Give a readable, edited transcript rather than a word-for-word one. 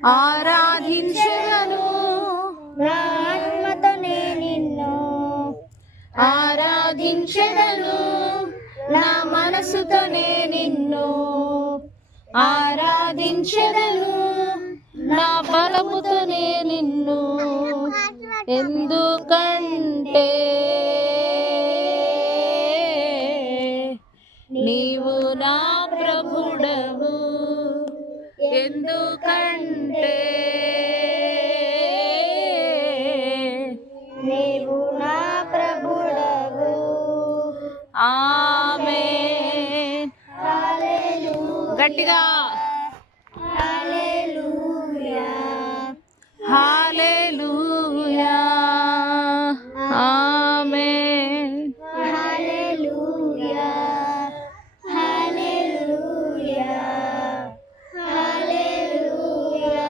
ఆరాధించెదను నా ఆత్మతోనే నిన్ను ఆరాధించెదను నా మనసుతోనే నిన్ను ఆరాధించెదను నా బలముతోనే నిన్ను ఎందుకంటే నీవు నా ప్రభుడవు ఎందుకంటే నీవు నా ప్రభుడవు. ఆమేన్. హల్లెలూయా. గట్టిగా